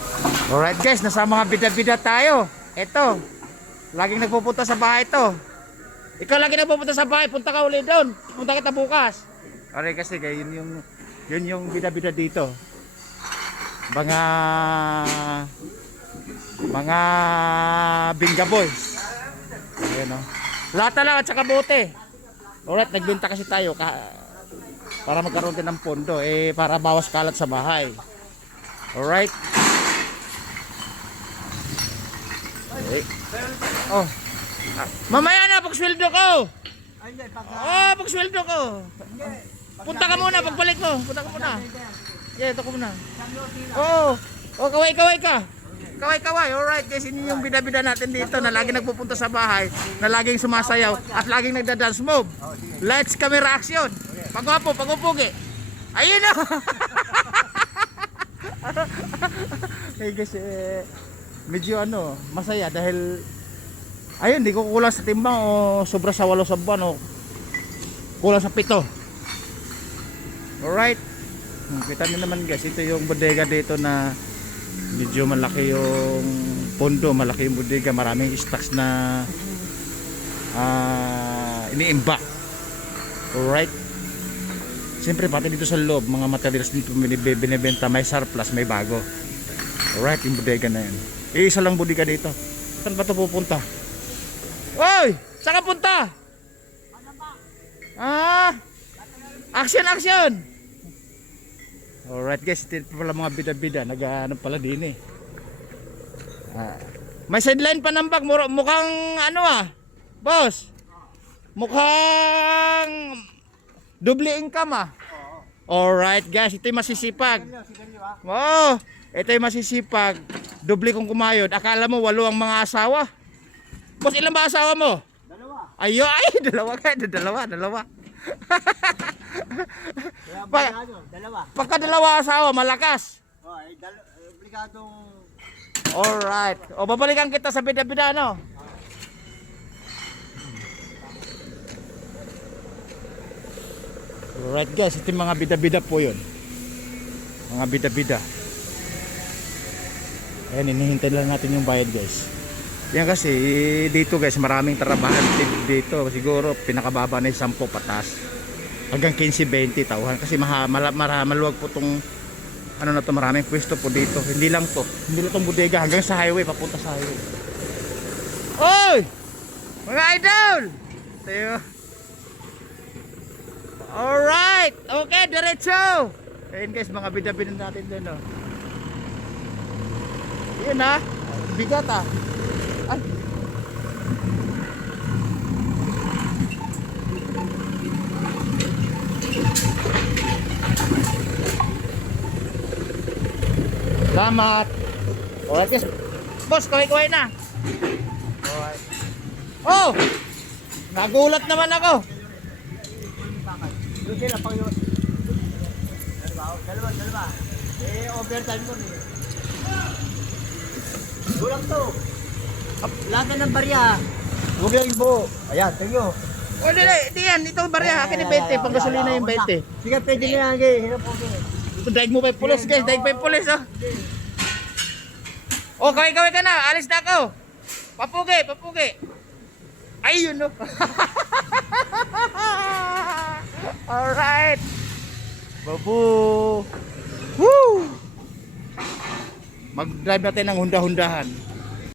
Alright guys, nasa mga bida-bida tayo. Ito, laging nagpupunta sa bahay to. Ikaw lagi nagpupunta sa bahay, punta ka uli doon. Punta kita bukas. Alright kasi yun yung bida-bida dito. Mga Binga boys. Ayan o. Lata lang at saka bote. Alright, nagbenta kasi tayo para magkaroon din ng pondo. Para bawas kalat sa bahay. Alright. Oh. Mamaya na pagsweldo ko. Pagsweldo ko. Punta ka muna pagbalik mo. Punta ka muna. Ito ko muna. Kaway ka. Kaway. Alright guys, ini yung bida-bida natin dito na lagi nagpupunta sa bahay, na laging sumasayaw at laging nagda-dance move. Lights, camera, action. Pagwapo, pagupugi. Ayun na. Hey guys, medyo masaya dahil ayun, di ko kulang sa timbang o sobra sa 8 sa buwan o kulang sa 7. Alright, kita nyo naman guys, ito yung bodega dito na medyo malaki yung pondo, malaki yung bodega, maraming stocks na iniimbak. Alright, siyempre pati dito sa loob mga materials dito binibenta, may surplus, may bago. Alright, yung bodega na yun. Isa lang bodega dito. Saan ba ito pupunta? Oy! Saan ka punta? Action! Alright guys, ito pala mga bida-bida. Nag-ano pala din eh. May sideline pa ng bag. Mukhang boss. Mukhang double income Alright guys, ito yung masisipag. Ito yung masisipag. Doble kong kumayod. Akala mo 8 ang mga asawa. Boss, ilan ba asawa mo? 2. Dalawa. Dalawa. Pagka 2 asawa, malakas. Obligadong. Alright. Babalikan kita sa bida-bida, Alright guys, ito yung mga bida-bida po yun. Mga bida-bida. Ayan, hinihintay lang natin yung bayad guys. Yan kasi dito guys, maraming trabahan dito. Siguro pinakababa na 10 patas. Hanggang 15-20 tauhan. Kasi maluwag po itong maraming pwesto po dito. Hindi lang itong bodega, hanggang sa highway, papunta sa highway. Oy! Mga idol! Tayo. Alright! Okay, diretso! Ayan guys, mga bida-bida natin doon Yan bigat Ay. Salamat. Alright guys. Boss, kaway na. Alright. Nagulat naman ako. Dalawa. Overtime ko Gulang to. Lahat ng barya. Huwag lang ibo. Ayan, tingyo. Di yan. Ito barya. Akin yung 20. Pang gasolina yung 20. Sige, pwede na yan. Hirap po. Daig mo pa yung pulis guys. Daig pa yung pulis kaway ka na. Alis na ako. Papugi. Ayun Alright. Babu. Woo! Mag-drive natin ng hunda-hundahan.